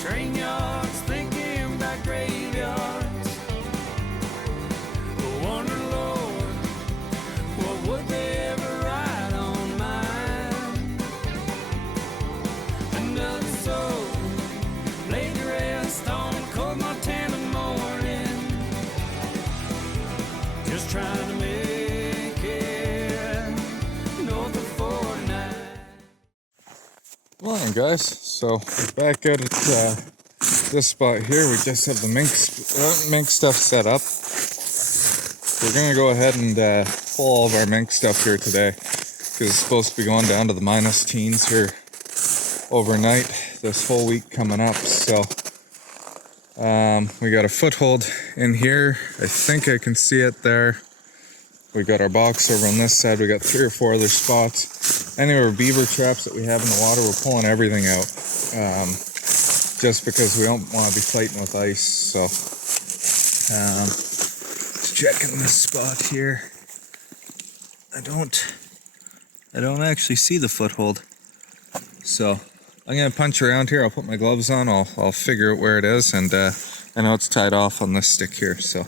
train yards, thinking about graveyards. I wonder, Lord, what would they ever write on mine? Another soul laid to rest on cold Montana morning, just trying to make it north of 49. Morning, guys. So we're back at it, this spot here. We just have the mink stuff set up. We're gonna go ahead and pull all of our mink stuff here today because it's supposed to be going down to the minus teens here overnight this whole week coming up. So we got a foothold in here. I think I can see it there. We got our box over on this side. We got 3 or 4 other spots. Any of our beaver traps that we have in the water, we're pulling everything out. Just because we don't want to be fighting with ice. So just checking this spot here. I don't actually see the foothold. So I'm gonna punch around here. I'll put my gloves on. I'll figure out where it is, and I know it's tied off on this stick here. So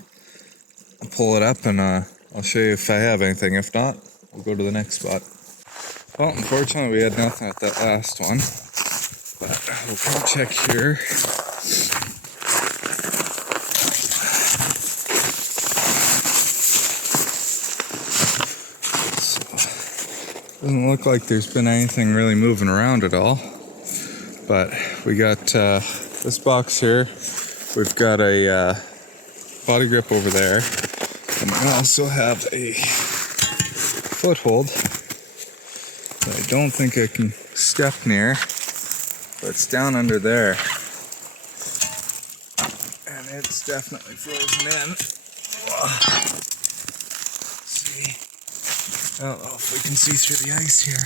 I'll pull it up and I'll show you if I have anything. If not, we'll go to the next spot. Well, unfortunately, we had nothing at that last one. But we'll come check here. So, doesn't look like there's been anything really moving around at all. But we got this box here. We've got a body grip over there. And we also have a foothold that I don't think I can step near, but it's down under there. And it's definitely frozen in. Let's see. I don't know if we can see through the ice here.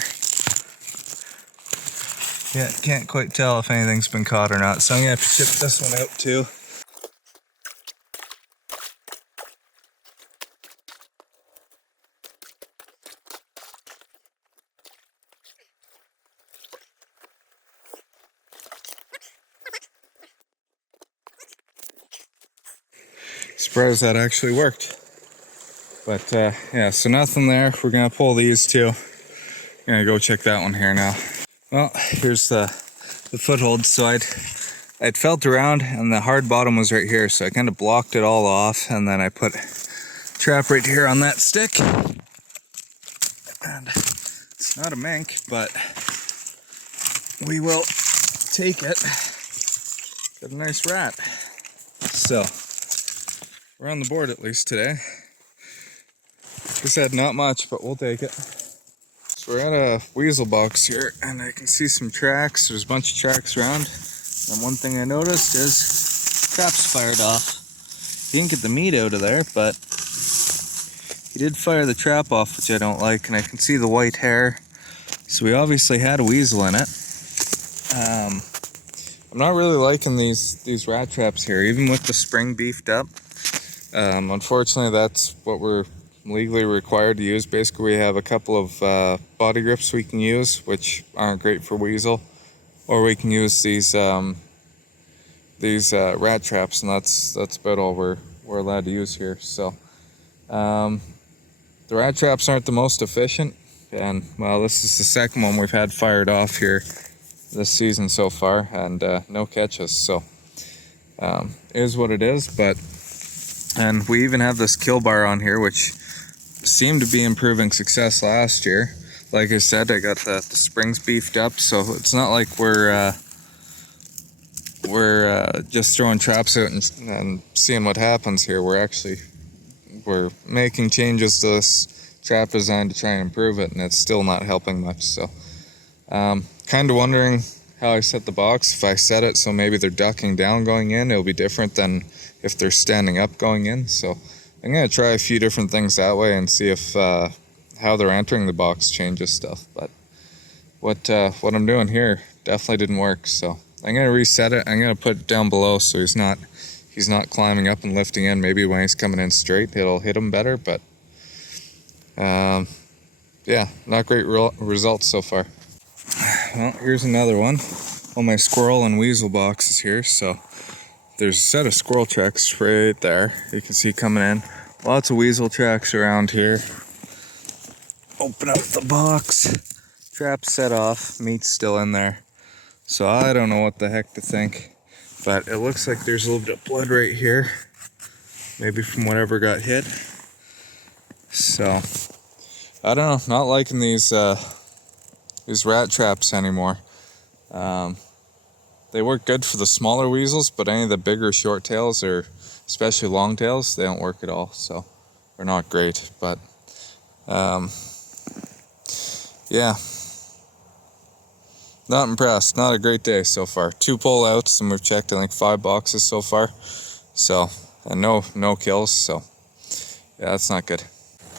Yeah, can't quite tell if anything's been caught or not, so I'm gonna have to chip this one out too. Surprised that actually worked. But yeah, so nothing there. We're gonna pull these two. Gonna go check that one here now. Well, here's the foothold. So I'd felt around and the hard bottom was right here, so I kind of blocked it all off, and then I put a trap right here on that stick. And it's not a mink, but we will take it. Got a nice rat. So we're on the board at least today. Like I said, not much, but we'll take it. So we're at a weasel box here, and I can see some tracks. There's a bunch of tracks around. And one thing I noticed is traps fired off. He didn't get the meat out of there, but he did fire the trap off, which I don't like, and I can see the white hair. So we obviously had a weasel in it. I'm not really liking these rat traps here, even with the spring beefed up. Unfortunately, that's what we're legally required to use. Basically, we have a couple of body grips we can use, which aren't great for weasel, or we can use these rat traps, and that's about all we're allowed to use here. So the rat traps aren't the most efficient, and well, this is the second one we've had fired off here this season so far, and no catches. So it is what it is. And we even have this kill bar on here, which seemed to be improving success last year. Like I said, I got the springs beefed up, so it's not like we're just throwing traps out and seeing what happens here. We're making changes to this trap design to try and improve it, and it's still not helping much. So kind of wondering how I set the box. If I set it so maybe they're ducking down going in, it'll be different than if they're standing up going in. So I'm gonna try a few different things that way and see if how they're entering the box changes stuff. But what I'm doing here definitely didn't work. So I'm gonna reset it. I'm gonna put it down below so he's not climbing up and lifting in. Maybe when he's coming in straight, it'll hit him better. But yeah, not great results so far. Well, here's another one. all my squirrel and weasel boxes here. So there's a set of squirrel tracks right there. You can see coming in. Lots of weasel tracks around here. Open up the box. Trap set off. Meat's still in there. So I don't know what the heck to think. But it looks like there's a little bit of blood right here. Maybe from whatever got hit. So I don't know. Not liking these rat traps anymore. They work good for the smaller weasels, but any of the bigger short tails, or especially long tails, they don't work at all. So they're not great. But yeah, not impressed. Not a great day so far. 2 pull outs, and we've checked I think 5 boxes so far. So and no kills. So yeah, that's not good.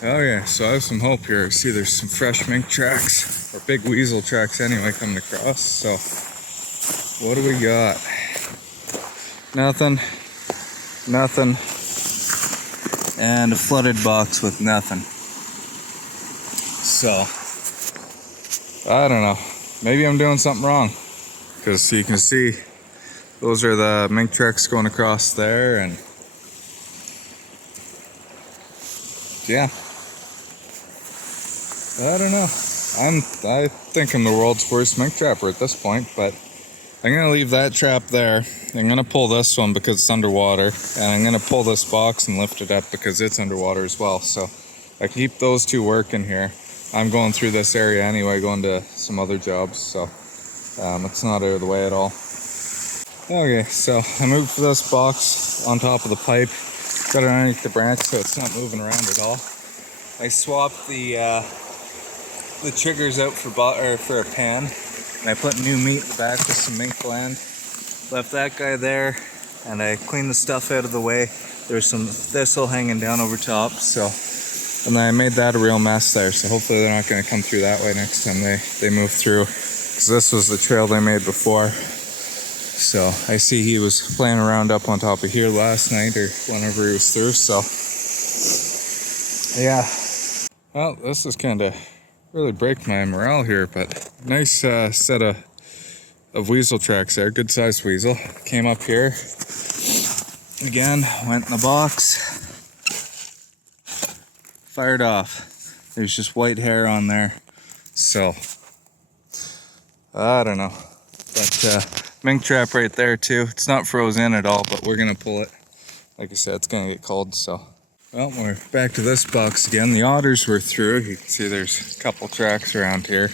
Oh yeah, so I have some hope here. See, there's some fresh mink tracks, or big weasel tracks anyway, coming across. So what do we got? Nothing, and a flooded box with nothing. So I don't know. Maybe I'm doing something wrong, because you can see those are the mink tracks going across there, and yeah. I don't know. I think I'm the world's worst mink trapper at this point, but I'm gonna leave that trap there. I'm gonna pull this one because it's underwater, and I'm gonna pull this box and lift it up because it's underwater as well. So I keep those 2 working here. I'm going through this area anyway, going to some other jobs, so it's not out of the way at all. Okay, so I moved this box on top of the pipe, got it underneath the branch so it's not moving around at all. I swapped the triggers out for a pan, and I put new meat in the back with some mink gland. Left that guy there, and I cleaned the stuff out of the way. There's some thistle hanging down over top, so, and then I made that a real mess there, so hopefully they're not going to come through that way next time they move through, because this was the trail they made before. So I see he was playing around up on top of here last night, or whenever he was through, so yeah. Well, this is kind of really break my morale here, but nice set of weasel tracks there. Good sized weasel. Came up here again, went in the box, fired off. There's just white hair on there, so I don't know. But mink trap right there too. It's not frozen at all, but we're gonna pull it. Like I said, it's gonna get cold, so. Well, we're back to this box again. The otters were through. You can see there's a couple tracks around here.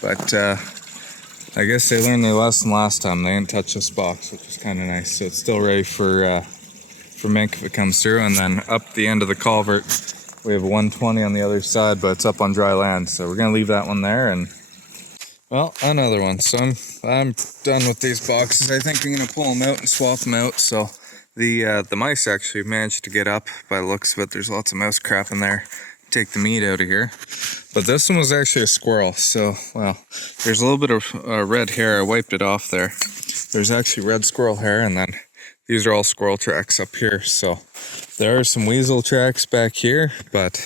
But I guess they learned their lesson last time. They didn't touch this box, which is kind of nice. So it's still ready for mink if it comes through. And then up the end of the culvert, we have a 120 on the other side, but it's up on dry land. So we're going to leave that one there. And, well, another one. So I'm done with these boxes. I think I'm going to pull them out and swap them out. So the mice actually managed to get up by the looks of it. There's lots of mouse crap in there. Take the meat out of here. But this one was actually a squirrel. So, well, there's a little bit of red hair. I wiped it off there. There's actually red squirrel hair, and then these are all squirrel tracks up here. So there are some weasel tracks back here, but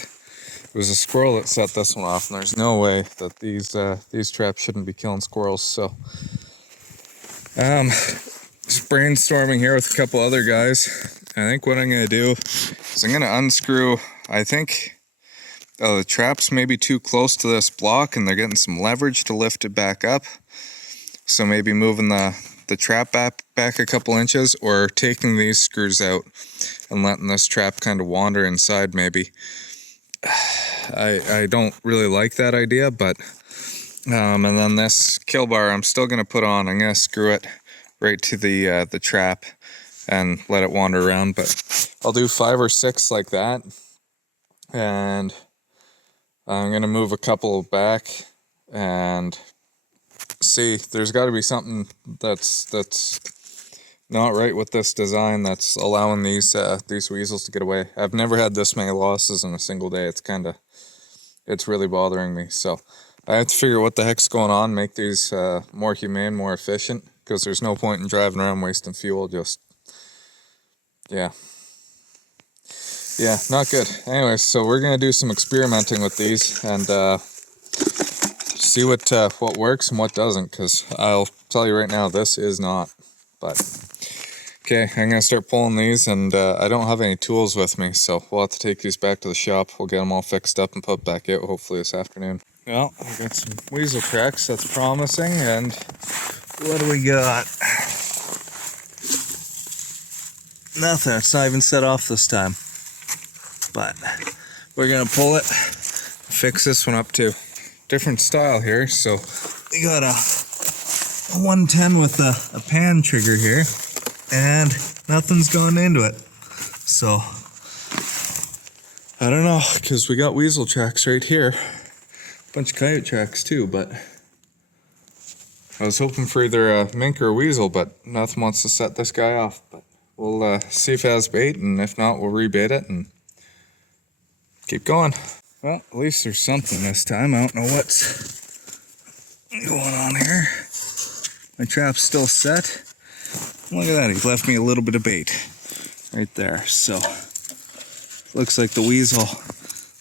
it was a squirrel that set this one off, and there's no way that these traps shouldn't be killing squirrels. So just brainstorming here with a couple other guys. I think what I'm going to do is I'm going to unscrew, I think the trap's maybe too close to this block and they're getting some leverage to lift it back up. So maybe moving the trap back a couple inches, or taking these screws out and letting this trap kind of wander inside maybe. I don't really like that idea, but and then this kill bar I'm still going to put on. I'm going to screw it right to the trap and let it wander around, but I'll do 5 or 6 like that, and I'm gonna move a couple back and see. There's got to be something that's not right with this design that's allowing these weasels to get away. I've never had this many losses in a single day. It's really bothering me. So I have to figure out what the heck's going on, make these more humane, more efficient, because there's no point in driving around wasting fuel. Just, yeah, not good. Anyways, so we're going to do some experimenting with these and see what works and what doesn't, because I'll tell you right now, this is not. But okay, I'm gonna start pulling these, and I don't have any tools with me, so we'll have to take these back to the shop. We'll get them all fixed up and put back out hopefully this afternoon. Well, we got some weasel tracks, that's promising. And what do we got? Nothing, it's not even set off this time. But we're gonna pull it, fix this one up too. Different style here, so we got a 110 with a pan trigger here, and nothing's gone into it. So I don't know, because we got weasel tracks right here, bunch of coyote tracks too, but I was hoping for either a mink or a weasel, but nothing wants to set this guy off. But we'll see if it has bait, and if not, we'll rebait it and keep going. Well, at least there's something this time. I don't know what's going on here. My trap's still set. Look at that, he left me a little bit of bait right there. So, looks like the weasel,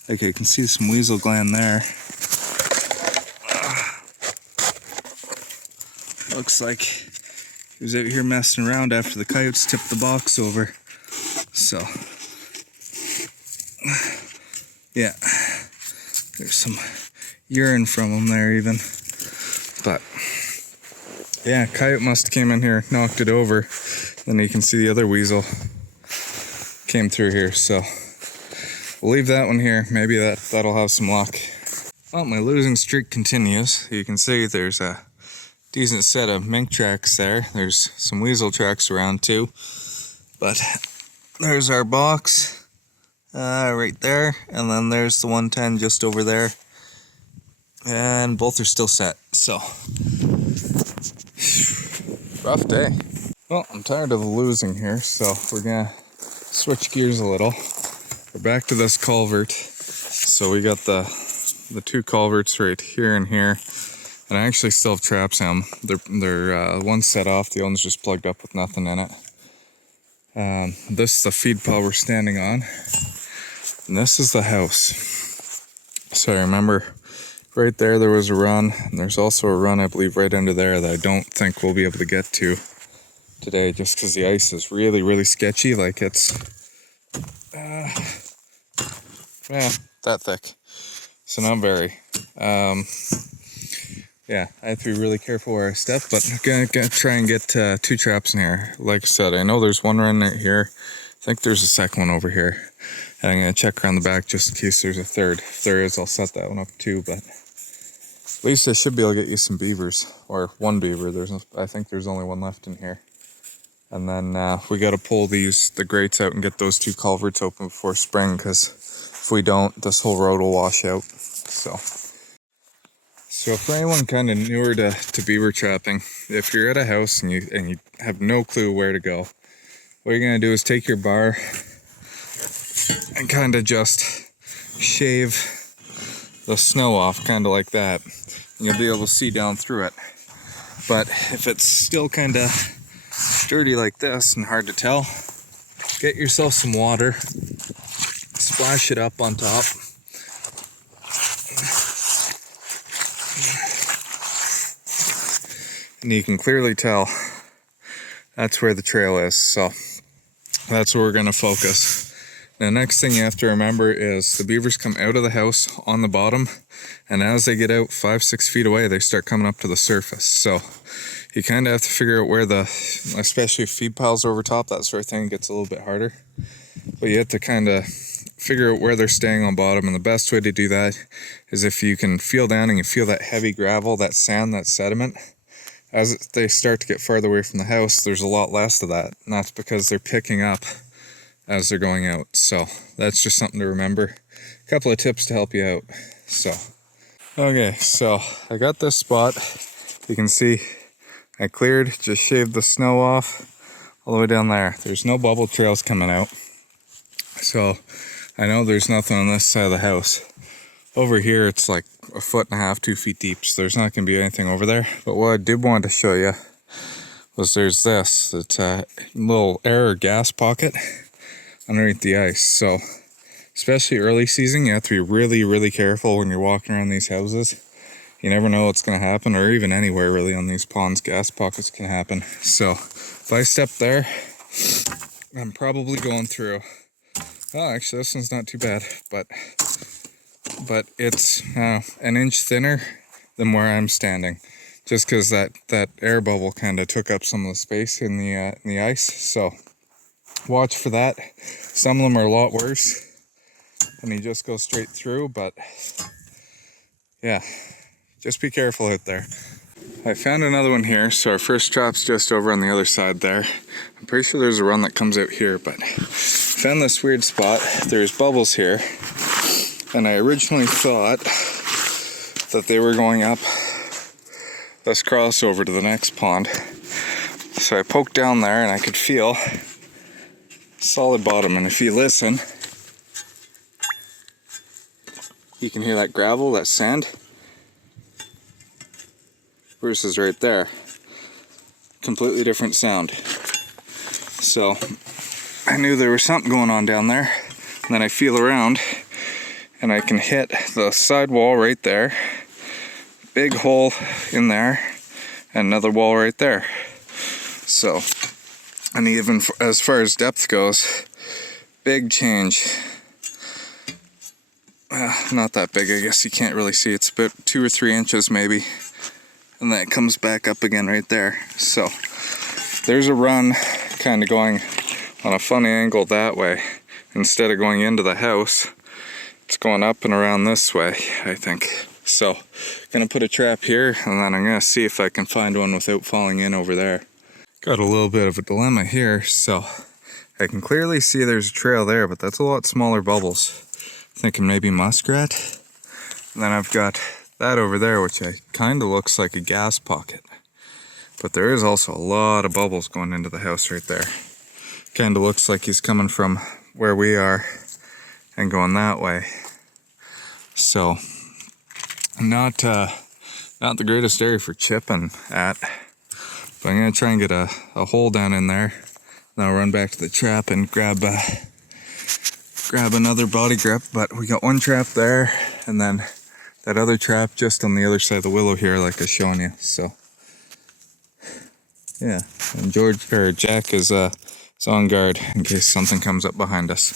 like I can see some weasel gland there. Looks like he was out here messing around after the coyotes tipped the box over. So, yeah, there's some urine from him there even. But yeah, coyote must have came in here, knocked it over. Then you can see the other weasel came through here. So we'll leave that one here. Maybe that'll have some luck. Well, my losing streak continues. You can see there's a decent set of mink tracks there. There's some weasel tracks around too. But there's our box right there. And then there's the 110 just over there. And both are still set. So, rough day. Well, I'm tired of the losing here, so we're gonna switch gears a little. We're back to this culvert. So we got the two culverts right here and here. And I actually still have traps on them. They're one's set off, the other one's just plugged up with nothing in it. This is the feed pile we're standing on. And this is the house. So I remember right there was a run, and there's also a run I believe right under there that I don't think we'll be able to get to today, just because the ice is really, really sketchy. Like it's, yeah, that thick. So not very. Yeah, I have to be really careful where I step, but I'm gonna try and get 2 traps in here. Like I said, I know there's one run right here. I think there's a second one over here. And I'm gonna check around the back just in case there's a third. If there is, I'll set that one up too, but at least I should be able to get you some beavers, or one beaver. I think there's only one left in here. And then we got to pull the grates out and get those 2 culverts open before spring, because if we don't, this whole road will wash out. So for anyone kind of newer to beaver trapping, if you're at a house and you have no clue where to go, what you're gonna do is take your bar and kind of just shave the snow off, kind of like that. And you'll be able to see down through it. But if it's still kind of sturdy like this and hard to tell, get yourself some water, splash it up on top. And you can clearly tell that's where the trail is, so that's where we're going to focus. The next thing you have to remember is the beavers come out of the house on the bottom, and as they get out 5-6 feet away, they start coming up to the surface. So you kind of have to figure out where especially feed piles over top, that sort of thing gets a little bit harder. But you have to kind of figure out where they're staying on bottom, and the best way to do that is if you can feel down and you feel that heavy gravel, that sand, that sediment. As they start to get farther away from the house, there's a lot less of that, and that's because they're picking up as they're going out. So that's just something to remember. A couple of tips to help you out. Okay, so I got this spot. You can see I cleared, just shaved the snow off all the way down there. There's no bubble trails coming out. So I know there's nothing on this side of the house. Over here, it's like 1.5 feet, 2 feet deep, so there's not going to be anything over there. But what I did want to show you was there's this. It's a little air or gas pocket underneath the ice. So, especially early season, you have to be really, really careful when you're walking around these houses. you never know what's going to happen, or even anywhere really on these ponds, gas pockets can happen. So if I step there, I'm probably going through. Oh, actually, this one's not too bad, but it's an inch thinner than where I'm standing, just because that air bubble kind of took up some of the space in the ice. So watch for that. Some of them are a lot worse, and you just go straight through. But yeah, just be careful out there. I found another one here. So our first trap's just over on the other side there. I'm pretty sure there's a run that comes out here, but found this weird spot. There's bubbles here, and I originally thought that they were going up this crossover to the next pond. So I poked down there and I could feel solid bottom, and if you listen, you can hear that gravel, that sand, versus right there. Completely different sound. So I knew there was something going on down there, and then I feel around and I can hit the side wall right there, big hole in there, and another wall right there. So, and even as far as depth goes, big change. Not that big, I guess you can't really see. It's about 2 or 3 inches maybe, and then it comes back up again right there. So there's a run kind of going on a funny angle that way. Instead of going into the house, it's going up and around this way, I think. So gonna put a trap here, and then I'm gonna see if I can find one without falling in over there. Got a little bit of a dilemma here. So I can clearly see there's a trail there, but that's a lot smaller bubbles. Thinking maybe muskrat. And then I've got that over there, which kind of looks like a gas pocket. But there is also a lot of bubbles going into the house right there. Kind of looks like he's coming from where we are and going that way. So not the greatest area for chipping at, but I'm gonna try and get a hole down in there. Then I'll run back to the trap and grab another body grip. But we got one trap there, and then that other trap just on the other side of the willow here, like I was showing you. So yeah, and Jack is on guard in case something comes up behind us,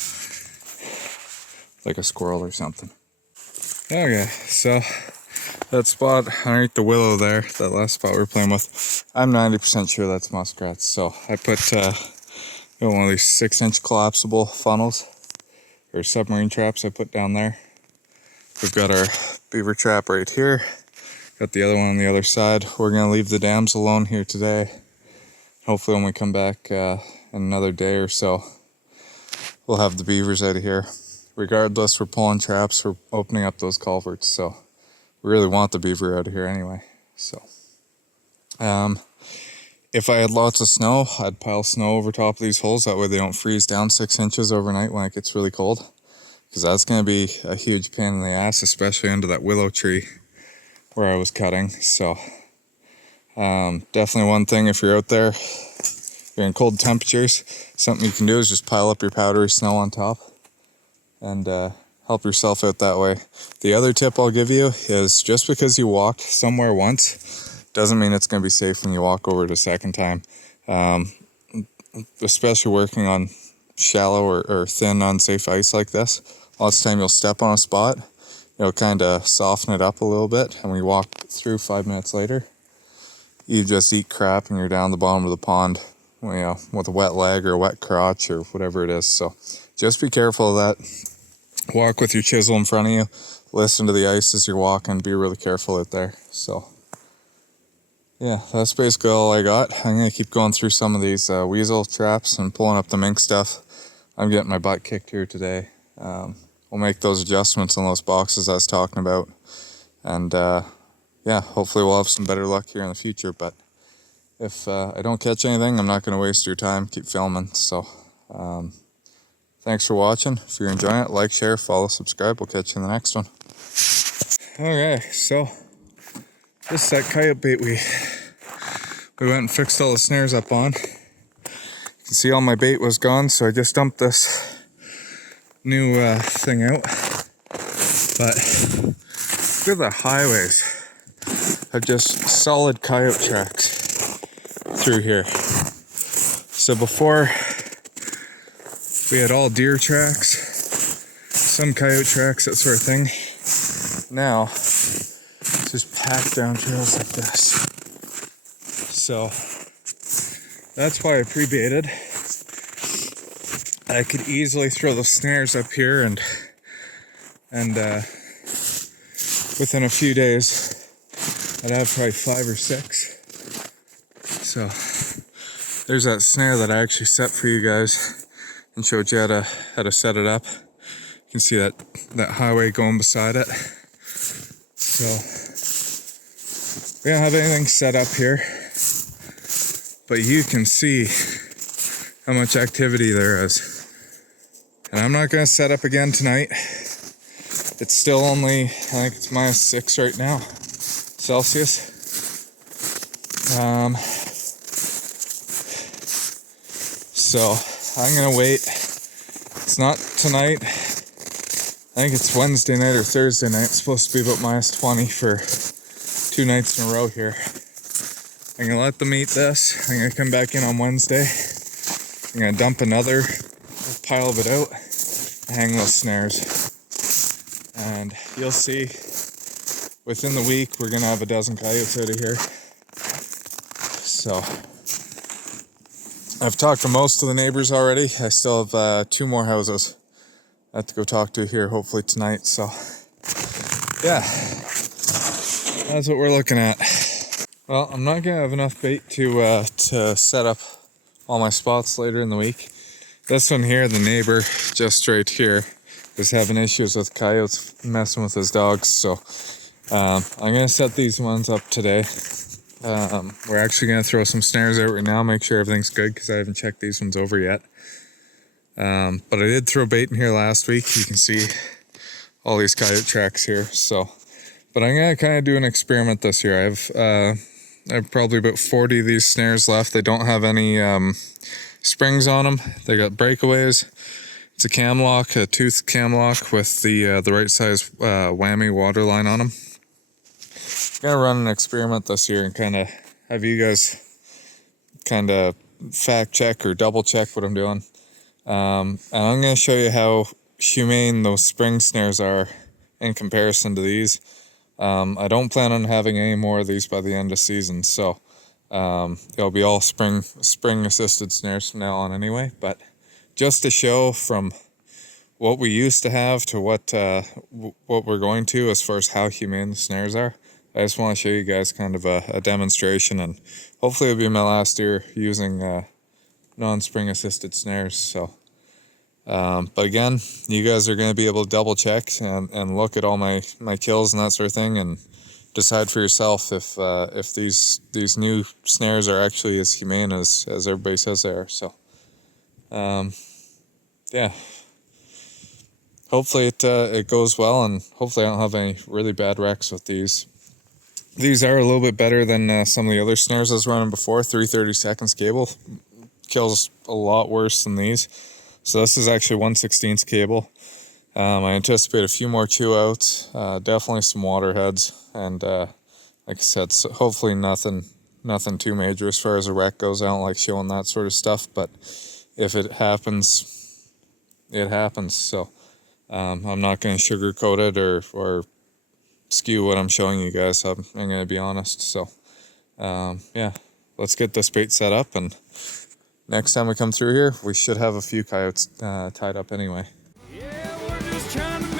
like a squirrel or something. Okay, so that spot underneath the willow there, that last spot we were playing with, I'm 90% sure that's muskrats. So I put one of these 6-inch collapsible funnels, or submarine traps I put down there. We've got our beaver trap right here, got the other one on the other side. We're gonna leave the dams alone here today. Hopefully when we come back in another day or so, we'll have the beavers out of here. Regardless, we're pulling traps, we're opening up those culverts, so we really want the beaver out of here anyway. So if I had lots of snow, I'd pile snow over top of these holes, that way they don't freeze down 6 inches overnight when it gets really cold, because that's going to be a huge pain in the ass, especially under that willow tree where I was cutting. So definitely one thing, if you're out there, you're in cold temperatures, something you can do is just pile up your powdery snow on top and help yourself out that way. The other tip I'll give you is, just because you walked somewhere once doesn't mean it's going to be safe when you walk over it a second time. Especially working on shallow or thin, unsafe ice like this, lots of time you'll step on a spot, it'll kind of soften it up a little bit, and when you walk through 5 minutes later, you just eat crap and you're down the bottom of the pond, you know, with a wet leg or a wet crotch or whatever it is. So just be careful of that. Walk with your chisel in front of you, listen to the ice as you're walking, be really careful out there. So yeah, that's basically all I got. I'm going to keep going through some of these weasel traps and pulling up the mink stuff. I'm getting my butt kicked here today. We'll make those adjustments on those boxes I was talking about. And yeah, hopefully we'll have some better luck here in the future. But if I don't catch anything, I'm not going to waste your time. Keep filming. So thanks for watching. If you're enjoying it, like, share, follow, subscribe. We'll catch you in the next one. Okay, so this is that coyote bait we went and fixed all the snares up on. You can see all my bait was gone, so I just dumped this new thing out. But look at the highways. of just solid coyote tracks through here. So before we had all deer tracks, some coyote tracks, that sort of thing. Now it's just packed down trails like this. So that's why I pre-baited. I could easily throw the snares up here and within a few days I'd have probably 5 or 6. So there's that snare that I actually set for you guys and showed you how to set it up. You can see that highway going beside it. So we don't have anything set up here, but you can see how much activity there is. And I'm not going to set up again tonight. It's still only, I think it's -6 right now, Celsius. So I'm going to wait. It's not tonight. I think it's Wednesday night or Thursday night. It's supposed to be about -20 for 2 nights in a row here. I'm going to let them eat this. I'm going to come back in on Wednesday. I'm going to dump another pile of it out, hang those snares. And you'll see within the week we're going to have a dozen coyotes out of here. So I've talked to most of the neighbors already. I still have 2 more houses I have to go talk to here hopefully tonight. So yeah, that's what we're looking at. Well, I'm not gonna have enough bait to set up all my spots later in the week. This one here, the neighbor just right here, is having issues with coyotes messing with his dogs. So I'm gonna set these ones up today. We're actually gonna throw some snares out right now, make sure everything's good because I haven't checked these ones over yet. But I did throw bait in here last week. You can see all these coyote tracks here. So, but I'm gonna kind of do an experiment this year. I have probably about 40 of these snares left. They don't have any springs on them. They got breakaways. It's a cam lock, a tooth cam lock with the right size whammy water line on them. I'm gonna run an experiment this year and kind of have you guys kind of fact check or double check what I'm doing. And I'm gonna show you how humane those spring snares are in comparison to these. I don't plan on having any more of these by the end of season, so they'll be all spring assisted snares from now on anyway. But just to show from what we used to have to what we're going to as far as how humane the snares are, I just want to show you guys kind of a demonstration, and hopefully it'll be my last year using non-spring assisted snares. So but again, you guys are going to be able to double check and look at all my kills and that sort of thing and decide for yourself if these new snares are actually as humane as everybody says they are. So yeah, hopefully it goes well, and hopefully I don't have any really bad wrecks with these. These are a little bit better than some of the other snares I was running before. 3/32 cable kills a lot worse than these. So this is actually 1/16 cable. I anticipate a few more chew outs, definitely some water heads, and like I said, so hopefully nothing too major as far as a wreck goes. I don't like showing that sort of stuff, but if it happens, it happens. So I'm not going to sugarcoat it or skew what I'm showing you guys. I'm going to be honest. So yeah, let's get this bait set up, and next time we come through here, we should have a few coyotes tied up anyway. Yeah, we're just trying to